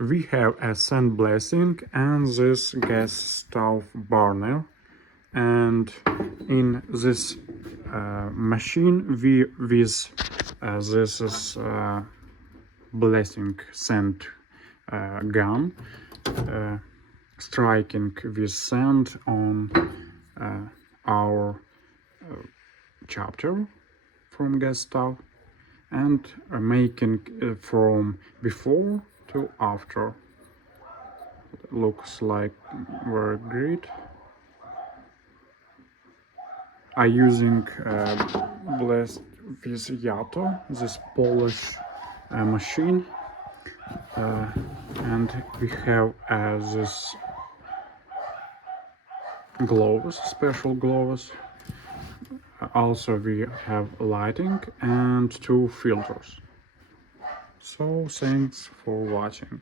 We have a sandblasting and this gas stove burner, and in this machine we with this is blasting sand gun, striking with sand on our chapter from gas stove and making from before to after. Looks like very great. I using blast with Yato, this Polish machine, and we have this gloves, special gloves. Also we have lighting and two filters. So thanks for watching.